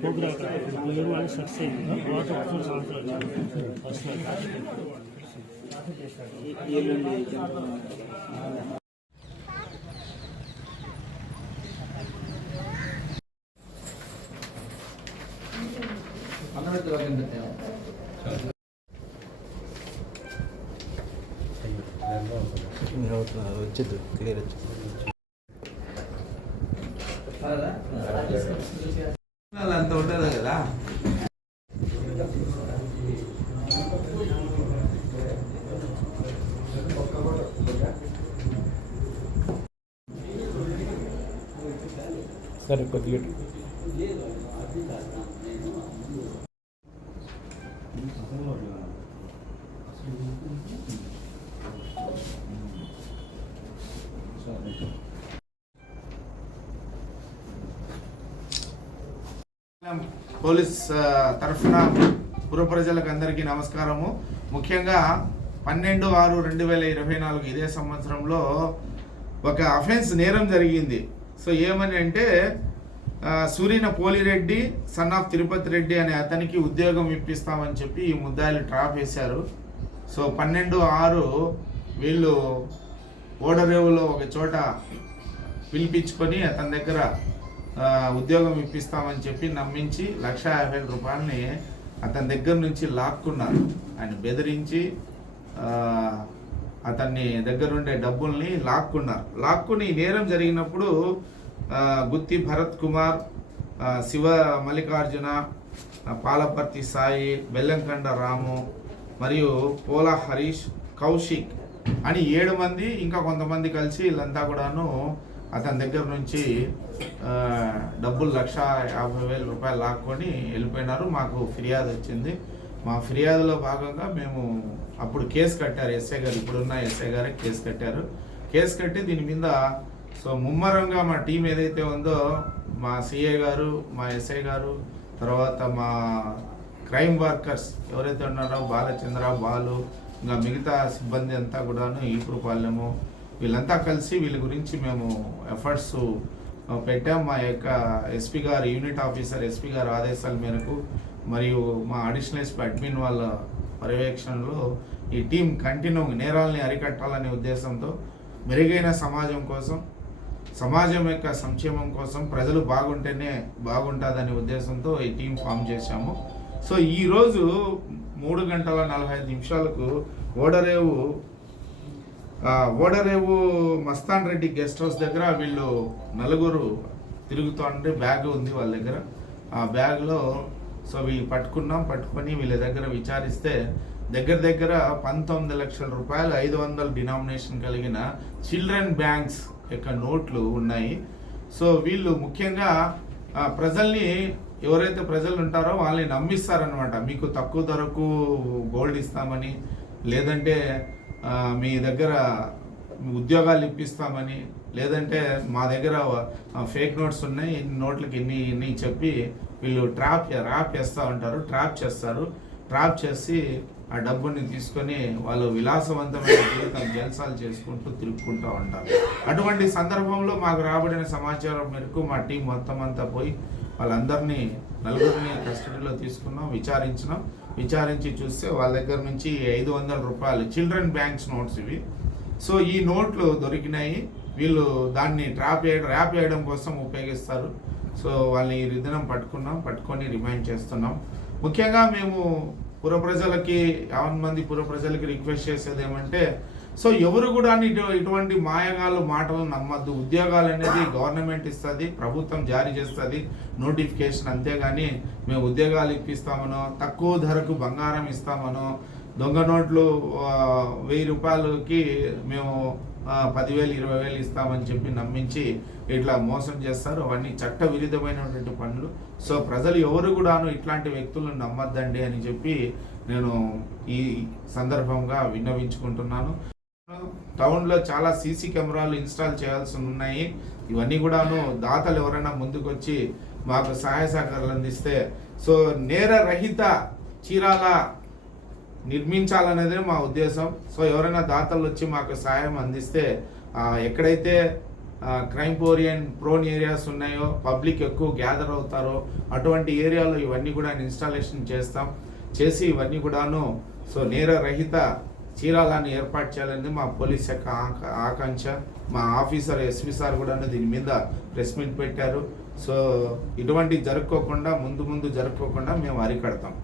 Programme మీరు వాళ్ళు success అయింది తర్వాత ఒక సంవత్సరాలు పర్సనల్ వచ్చేది క్లియర్ అంత ఉంటుంది కదా. సరే కొద్దిగా పోలీస్ తరఫున పుర ప్రజలకు అందరికీ నమస్కారము. ముఖ్యంగా 12/6/2024 ఇదే సంవత్సరంలో ఒక అఫెన్స్ నేరం జరిగింది. సో ఏమని అంటే సూరిన పోలిరెడ్డి సన్ ఆఫ్ తిరుపతి రెడ్డి అనే అతనికి ఉద్యోగం ఇప్పిస్తామని చెప్పి ఈ ముద్దాయిలు ట్రాప్ వేశారు. సో 12/6 వీళ్ళు ఓడరేవులో ఒక చోట పిలిపించుకొని అతని దగ్గర ఉద్యోగం ఇప్పిస్తామని చెప్పి నమ్మించి 1,50,000 రూపాయలని అతని దగ్గర నుంచి లాక్కున్నారు. ఆయన బెదిరించి అతన్ని దగ్గరుండే డబ్బుల్ని లాక్కుని నేరం జరిగినప్పుడు గుత్తి భరత్ కుమార్, శివ మల్లికార్జున, పాలపర్తి సాయి, బెల్లంకండ రాము మరియు పోలా హరీష్, కౌశిక్ అని 7 మంది ఇంకా కొంతమంది కలిసి వీళ్ళంతా కూడాను అతని దగ్గర నుంచి డబ్బులు 1,50,000 రూపాయలు లాక్కొని వెళ్ళిపోయినారు. మాకు ఫిర్యాదు వచ్చింది. మా ఫిర్యాదులో భాగంగా మేము అప్పుడు కేసు కట్టారు. ఎస్ఐ గారు, ఇప్పుడున్న ఎస్ఐ గారే కేసు కట్టారు. కేసు కట్టి దీని మీద సో ముమ్మరంగా మా టీం ఏదైతే ఉందో మా సిఐ గారు, మా ఎస్ఐ గారు, తర్వాత మా క్రైమ్ వర్కర్స్ ఎవరైతే ఉన్నారో బాలచంద్ర, బాలు, ఇంకా మిగతా సిబ్బంది అంతా కూడాను ఈపురపాలెము వీళ్ళంతా కలిసి వీళ్ళ గురించి మేము ఎఫర్ట్స్ పెట్టాం. మా యొక్క ఎస్పీ గారు, యూనిట్ ఆఫీసర్ ఎస్పీ గారు ఆదేశాల మేరకు మరియు మా అడిషనల్ ఎస్పీ అడ్మిన్ వాళ్ళ పర్యవేక్షణలో ఈ టీం కంటిన్యూ నేరాలని అరికట్టాలనే ఉద్దేశంతో మెరుగైన సమాజం కోసం, సమాజం యొక్క సంక్షేమం కోసం, ప్రజలు బాగుంటేనే బాగుంటుందనే ఉద్దేశంతో ఈ టీం ఫామ్ చేశాము. సో ఈరోజు 3:45 ఓడరేవు మస్తాన్ రెడ్డి గెస్ట్ హౌస్ దగ్గర వీళ్ళు నలుగురు తిరుగుతుంటే బ్యాగ్ ఉంది వాళ్ళ దగ్గర. ఆ బ్యాగ్లో సో వీళ్ళు పట్టుకొని వీళ్ళ దగ్గర విచారిస్తే దగ్గర 19 లక్షల రూపాయలు 500 డినామినేషన్ కలిగిన చిల్డ్రన్ బ్యాంక్స్ యొక్క నోట్లు ఉన్నాయి. సో వీళ్ళు ముఖ్యంగా ప్రజల్ని, ఎవరైతే ప్రజలు ఉంటారో వాళ్ళని నమ్మిస్తారనమాట. మీకు తక్కువ ధరకు గోల్డ్ ఇస్తామని, లేదంటే మీ దగ్గర ఉద్యోగాలు ఇప్పిస్తామని, లేదంటే మా దగ్గర ఫేక్ నోట్స్ ఉన్నాయి, ఇన్ని నోట్లకి ఇన్ని చెప్పి వీళ్ళు ర్యాప్ చేస్తూ ఉంటారు. ట్రాప్ చేసి ఆ డబ్బుని తీసుకొని వాళ్ళు విలాసవంతమైన జీవితం జల్సాలు చేసుకుంటూ తిరుగుకుంటూ ఉంటారు. అటువంటి సందర్భంలో మాకు రాబడిన సమాచారం మేరకు మా టీం మొత్తం అంతా పోయి వాళ్ళందరినీ నలుగురిని కస్టడీలో తీసుకున్నాం, విచారించి చూస్తే వాళ్ళ దగ్గర నుంచి 500 రూపాయలు చిల్డ్రన్ బ్యాంక్స్ నోట్స్ ఇవి. సో ఈ నోట్లు దొరికినాయి. వీళ్ళు దాన్ని ర్యాప్ చేయడం కోసం ఉపయోగిస్తారు. సో వాళ్ళని ఈ దినం పట్టుకొని రిమైండ్ చేస్తున్నాం. ముఖ్యంగా మేము పుర ప్రజలకి 50 మంది పుర ప్రజలకి రిక్వెస్ట్ చేసేది ఏమంటే, సో ఎవరు కూడా ఇటువంటి మాయగాళ్ళు మాటలు నమ్మద్దు. ఉద్యోగాలు అనేది గవర్నమెంట్ ఇస్తుంది, ప్రభుత్వం జారీ చేస్తుంది నోటిఫికేషన్, అంతేగాని మేము ఉద్యోగాలు ఇప్పిస్తామనో, తక్కువ ధరకు బంగారం ఇస్తామనో, దొంగ నోట్లు 1000 రూపాయలకి మేము 10,000 20,000 ఇస్తామని చెప్పి నమ్మించి ఇట్లా మోసం చేస్తారు. అవన్నీ చట్ట విరుద్ధమైనటువంటి పనులు. సో ప్రజలు ఎవరు కూడాను ఇట్లాంటి వ్యక్తులను నమ్మద్దండి అని చెప్పి నేను ఈ సందర్భంగా విన్నవించుకుంటున్నాను. టౌన్లో చాలా సీసీ కెమెరాలు ఇన్స్టాల్ చేయాల్సి ఉన్నాయి. ఇవన్నీ కూడాను దాతలు ఎవరైనా ముందుకొచ్చి మాకు సహాయ సహకారాలు అందిస్తే సో నేరరహిత చీరాల నిర్మించాలనేదే మా ఉద్దేశం. సో ఎవరైనా దాతలు వచ్చి మాకు సహాయం అందిస్తే ఎక్కడైతే క్రైమ్ ప్రోన్ ఏరియాస్ ఉన్నాయో, పబ్లిక్ ఎక్కువ గ్యాదర్ అవుతారో అటువంటి ఏరియాలో ఇవన్నీ కూడా ఇన్స్టాలేషన్ చేసి ఇవన్నీ కూడాను సో నేరరహిత చీరాలను ఏర్పాటు చేయాలని మా పోలీస్ శాఖ ఆకాంక్ష. మా ఆఫీసర్ ఎస్పీ సార్ కూడా దీని మీద ప్రెస్ మీట్ పెట్టారు. సో ఇటువంటి జరుపుకోకుండా ముందు జరుపుకోకుండా మేము అరికడతాం.